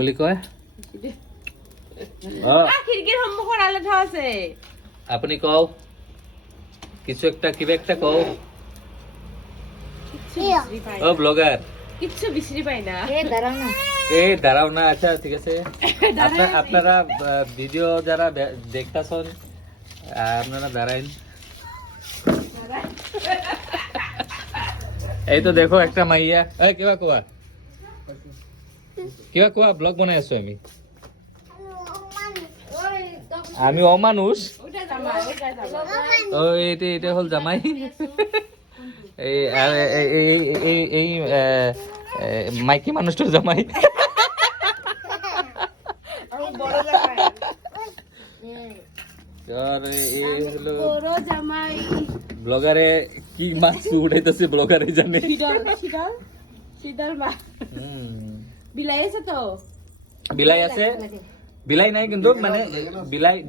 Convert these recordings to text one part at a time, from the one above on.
বুলি কয় খিৰিকীৰ সন্মুখত আলে থোৱা আছে আপুনি কও কিছু একটা কিবা একটা কও ও ব্লগার কিচ্ছু বিচরি পাই না দাঁড়াও না আচ্ছা ঠিক আছে আপনারা ভিডিও যারা দেখতাছেন আপনারা দাঁড়াইন এই তো দেখো একটা মাইয়া এই কিবা কোয়া ব্লগ বনাই আছো আমি অমানুষ ও এটা হল জামাই এই মাইকি মানুষটার জামাই ব্লগারে কি মাছ উঠাইতেছে ব্লগারে জানে বিলাই আছে বিলাই নাই কিন্তু মানে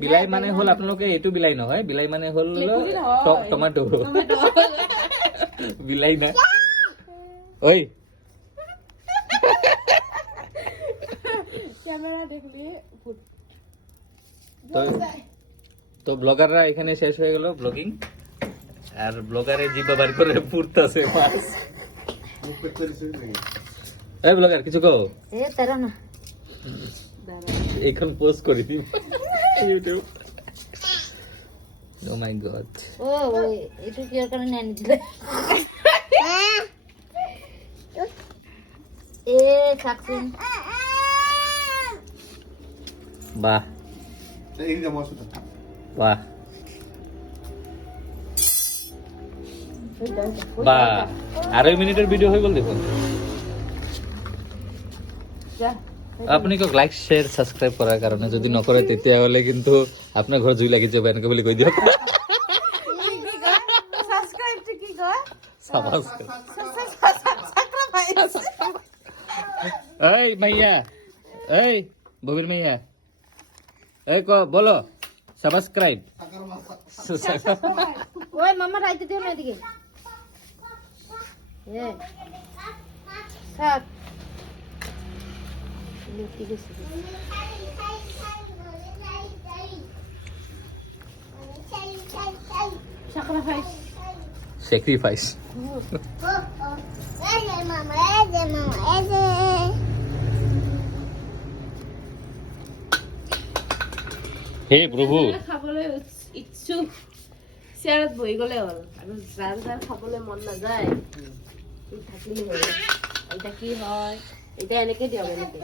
বিলাই মানে হল আপোনালোকে এইটো বিলাই নহয় বিলাই মানে হল টমাটো বিলাই না ওই তো ব্লগাররা এখানে শেষ হয়ে গেল ব্লগিং আর ব্লগারে জিবা বার করে পুরতাছে মাছ এই ব্লগার কিছু কও এখন পোস্ট করে দিই ইউটিউব ও মাই গড এটা কি কারণে আনি দিলে সাকসেস বাহ বাহ বাহ 2.5 মিনিটের ভিডিও হয়ে গেল দেখুন আপনি কো লাইক শেয়ার সাবস্ক্রাইব করার কারণে যদি নকরে তেতিয়াহলে কিন্তু আপনার ঘর জুই লাগি যাবে এনকে বলি কই দিও সাবস্ক্রাইব টু কি গো এই মাইয়া এই ববির মাইয়া এই কো বলো সাবস্ক্রাইব ওই মামা রাইতে দিও না এদিকে থাক sacrifice হে প্রভু খাবলৈ ইচ্ছুক চেয়াৰত বহি গলে হ'ল আৰু যাৰ যাৰ খাবলৈ মন নাযায় থাকিলে হ'ল এটা কি হয় এটা এনেকে দিয়ক এনেকে